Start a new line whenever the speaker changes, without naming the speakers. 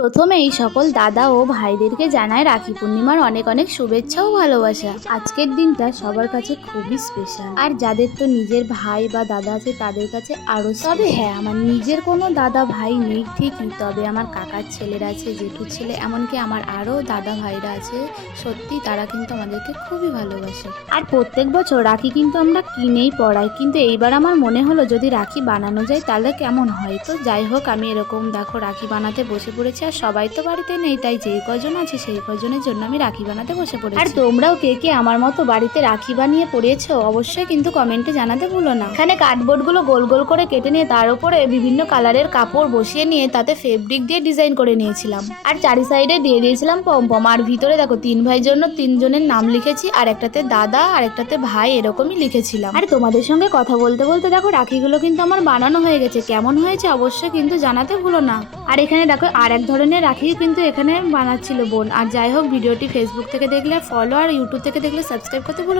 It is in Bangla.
প্রথমেই সকল দাদা ও ভাইদেরকে জানায় রাখি পূর্ণিমার অনেক অনেক শুভেচ্ছা ও ভালোবাসা। আজকের দিনটা সবার কাছে খুবই স্পেশাল আর যাদের তো নিজের ভাই বা দাদা আছে তাদের কাছে আরও তবে হ্যাঁ আমার নিজের কোনো দাদা ভাই নেই ঠিকই তবে আমার কাকার ছেলেরা আছে জেঠুর ছেলে এমনকি আমার আরও দাদা ভাইরা আছে সত্যি তারা কিন্তু আমাদেরকে খুবই ভালোবাসে। আর প্রত্যেক বছর রাখি কিন্তু আমরা কিনেই পড়াই কিন্তু এইবার আমার মনে হলো যদি রাখি বানানো যায় তাহলে কেমন হয়? তো যাই হোক আমি এরকম দেখো রাখি বানাতে বসে পড়েছি আর সবাই তো বাড়িতে নেই, তাই যেই কজন আছে সেই কজনের জন্য আমি রাখি বানাতে বসে পড়েছি। আর তোমরাও কে কে আমার মতো বাড়িতে রাখি বানিয়ে পড়িয়েছো অবশ্যই কিন্তু কমেন্টে জানাতে ভুলো না। এখানে কার্ডবোর্ডগুলো গোল গোল করে কেটে নিয়ে তার উপরে বিভিন্ন কালারের কাপড় বসিয়ে নিয়ে তাতে ফেব্রিক দিয়ে ডিজাইন করে নিয়েছিলাম। আর চারি সাইডে দিয়ে দিয়েছিলাম পম্পম। আর ভিতরে দেখো, তিন ভাইয়ের জন্য তিনজনের নাম লিখেছি, আর একটাতে দাদা, আর একটাতে ভাই, এরকমই লিখেছিলাম। আর তোমাদের সঙ্গে কথা বলতে বলতে দেখো, রাখিগুলো কিন্তু আমার বানানো হয়ে গেছে। কেমন হয়েছে অবশ্যই কিন্তু জানাতে ভুলো না। আর এখানে দেখো, আর এক ধরনের রাখি কিন্তু এখানে বানাচ্ছিল বোন আর যাই হোক, ভিডিওটি ফেসবুক থেকে দেখলে ফলো আর ইউটিউব থেকে দেখলে সাবস্ক্রাইব করতে ভুলো।